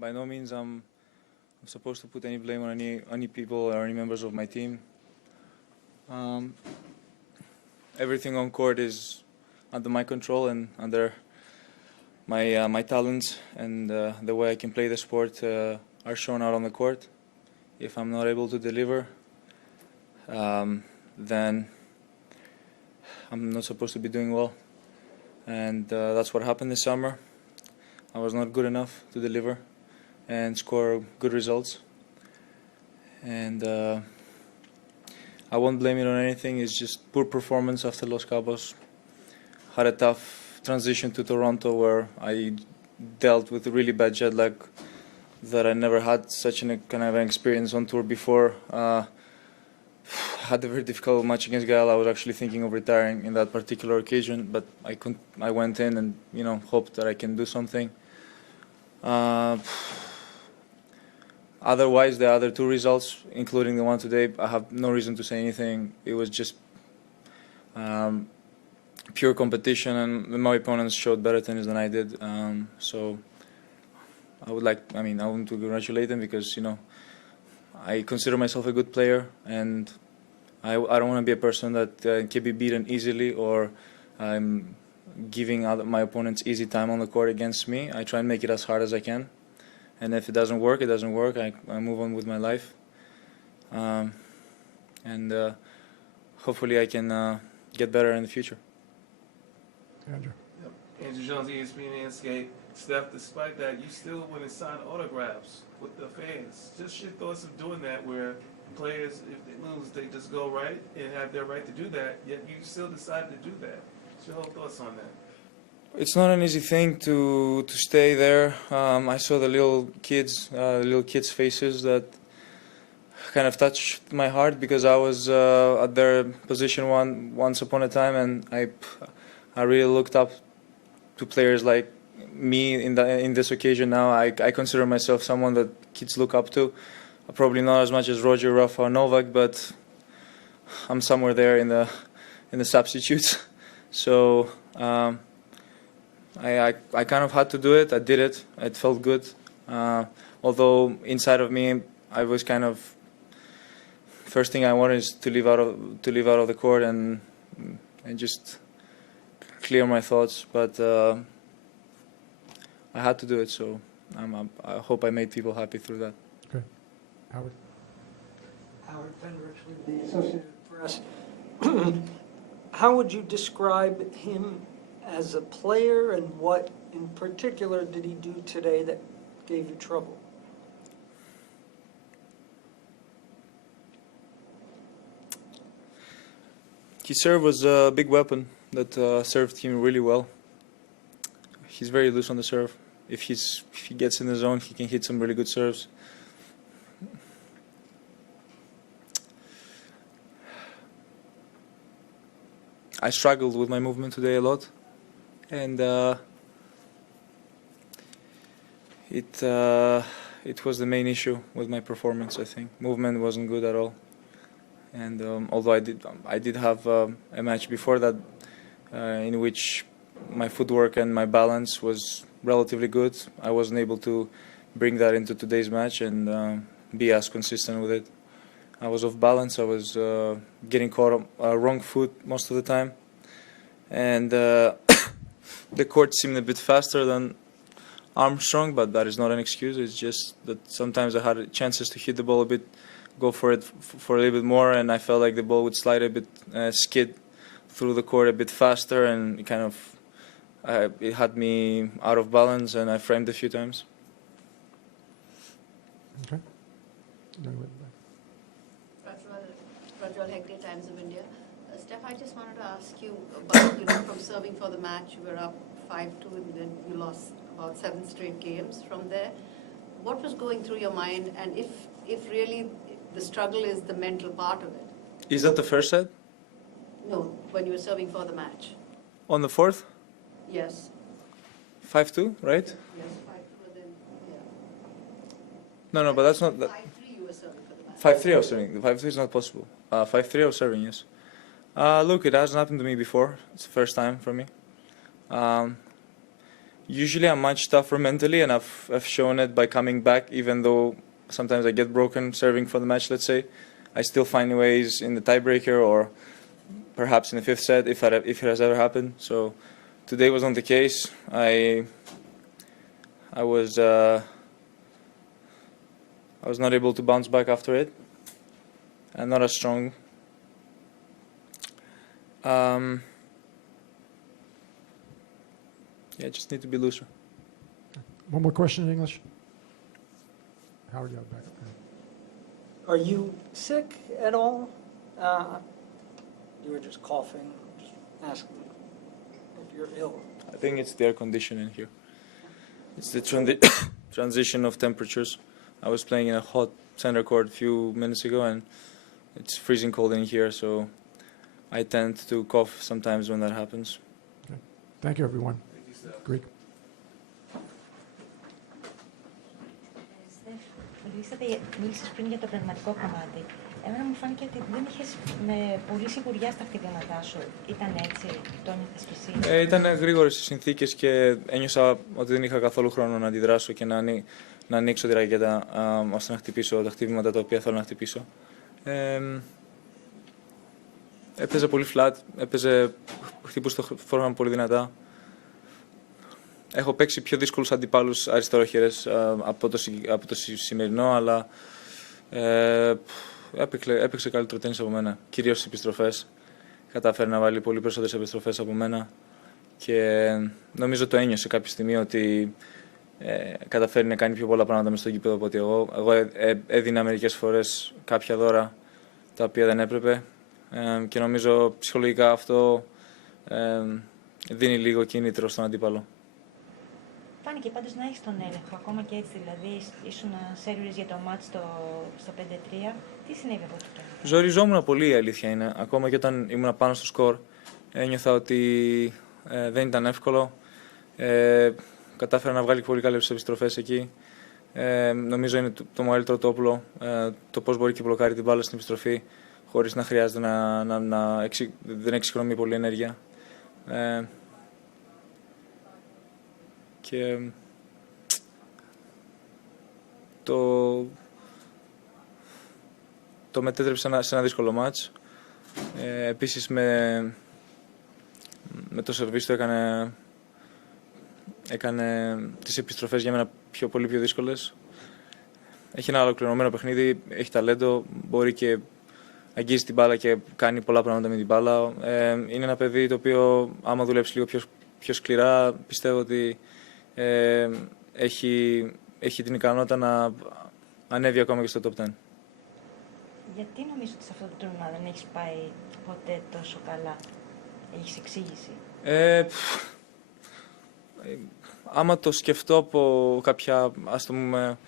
by no means I'm supposed to put any blame on any people or any members of my team. Everything on court is under my control and under my talents, and the way I can play the sport are shown out on the court. If I'm not able to deliver, then I'm not supposed to be doing well, and that's what happened this summer. I was not good enough to deliver and score good results, and I won't blame it on anything. It's just poor performance after Los Cabos. Had a tough transition to Toronto where I dealt with a really bad jet lag that I never had such a kind of an experience on tour before. Had a very difficult match against Gael. I was actually thinking of retiring in that particular occasion, but I couldn't. I went in and hoped that I can do something. Otherwise, the other two results, including the one today, I have no reason to say anything. It was just pure competition, and my opponents showed better tennis than I did. So I want to congratulate them because I consider myself a good player, and I don't want to be a person that can be beaten easily, or I'm giving my opponents easy time on the court against me. I try and make it as hard as I can, and if it doesn't work, it doesn't work. I move on with my life, and hopefully I can get better in the future. Andrew. Yep. Andrew Jones, ESPN Landscape. Steph, despite that, you still went and signed autographs with the fans. Just your thoughts of doing that, where players, if they lose, they just go right and have their right to do that, yet you still decided to do that. What's your whole thoughts on that? It's not an easy thing to stay there. I saw the little kids' faces that kind of touched my heart because I was at their position once upon a time, and I really looked up to players like me in this occasion. Now I consider myself someone that kids look up to. Probably not as much as Roger, Rafa, or Novak, but I'm somewhere there in the substitutes. So I kind of had to do it. I did it. It felt good. Although inside of me, I was kind of, first thing I wanted is to leave out of the court and just clear my thoughts. But I had to do it, so I hope I made people happy through that. Okay. Howard. Howard Federer with the Associated Press. How would you describe him as a player, and what in particular did he do today that gave you trouble? His serve was a big weapon that served him really well. He's very loose on the serve. If he gets in the zone, he can hit some really good serves. I struggled with my movement today a lot, and it was the main issue with my performance. I think movement wasn't good at all, and although I did have a match before that in which my footwork and my balance was relatively good, I wasn't able to bring that into today's match and be as consistent with it. I was off balance. I was getting caught on wrong foot most of the time, and the court seemed a bit faster than Armstrong, but that is not an excuse. It's just that sometimes I had chances to hit the ball a bit, go for it for a little bit more, and I felt like the ball would slide a bit, skid through the court a bit faster, and it kind of it had me out of balance, and I framed a few times. Okay. Rajwal Hegde, Times of India. Steph, I just wanted to ask you about, from serving for the match, you were up 5-2, and then you lost about 7 straight games from there. What was going through your mind, and if really the struggle is the mental part of it? Is that the first set? No, when you were serving for the match. On the fourth? Yes. 5-2, right? Yes, 5-2, then, yeah. No, but that's not... 5-3 you were serving for the match. 5-3 I was serving. 5-3 is not possible. 5-3 I was serving, yes. Look, it hasn't happened to me before. It's the first time for me. Usually I'm much tougher mentally, and I've shown it by coming back, even though sometimes I get broken serving for the match, let's say. I still find ways in the tiebreaker or perhaps in the fifth set if it has ever happened. So today was not the case. I was not able to bounce back after it, and not as strong. Yeah, I just need to be looser. One more question in English. Howard, yeah, back. Are you sick at all? You were just coughing, just asking if you're ill. I think it's the air conditioning here. It's the transition of temperatures. I was playing in a hot center court a few minutes ago, and it's freezing cold in here, so I tend to cough sometimes when that happens. Okay. Thank you, everyone. Thank you, Steph. Greek. Μίλησες πριν για το πνευματικό κομμάτι. Εμένα μου φάνηκε ότι δεν είχες με πολύ σιγουριά στα χτυπήματά σου. Ήταν έτσι, το ένιωθες κι εσύ? Ήταν γρήγορες οι συνθήκες και ένιωσα ότι δεν είχα καθόλου χρόνο να αντιδράσω και να ανοίξω τη ρακέτα ώστε να χτυπήσω τα χτυπήματα τα οποία θέλω να χτυπήσω. Έπαιζε πολύ flat, χτύπους το φόρμα πολύ δυνατά. Έχω παίξει πιο δύσκολους αντιπάλους αριστερόχερες από το σημερινό, αλλά έπαιξε καλύτερο τένις από μένα. Κυρίως στις επιστροφές. Κατάφερε να βάλει πολύ περισσότερες επιστροφές από μένα και νομίζω το ένιωσε κάποια στιγμή ότι καταφέρει να κάνει πιο πολλά πράγματα μες στο γήπεδο από ότι εγώ. Εγώ έδινα μερικές φορές κάποια δώρα τα οποία δεν έπρεπε και νομίζω ψυχολογικά αυτό δίνει λίγο κίνητρο στον αντίπαλο. Φάνηκε πάντως να έχεις τον έλεγχο, ακόμα και έτσι, δηλαδή ήσουν σέρβιρες για το μάτς στο 5-3. Τι συνέβη από τότε? Ζοριζόμουν πολύ, η αλήθεια είναι. Ακόμα και όταν ήμουν πάνω στο σκορ, ένιωθα ότι δεν ήταν εύκολο. Κατάφερα να βγάλει πολύ καλές επιστροφές εκεί. Νομίζω είναι το μεγαλύτερο το όπλο, το πώς μπορεί και μπλοκάρει την μπάλα στην επιστροφή, χωρίς να χρειάζεται δεν εξοικονομεί πολύ ενέργεια. Και το μετέτρεψε σε ένα δύσκολο μάτς. Επίσης με το σερβίς του έκανε τις επιστροφές για μένα πολύ πιο δύσκολες. Έχει ένα ολοκληρωμένο παιχνίδι, έχει ταλέντο, μπορεί και αγγίζει την μπάλα και κάνει πολλά πράγματα με την μπάλα. Είναι ένα παιδί το οποίο άμα δουλέψει λίγο πιο σκληρά, πιστεύω ότι έχει την ικανότητα να ανέβει ακόμα και στο top 10. Γιατί νομίζω ότι σε αυτό το τουρνουά δεν έχεις πάει ποτέ τόσο καλά? Έχεις εξήγηση? Άμα το σκεφτώ από κάποια, ας το πούμε,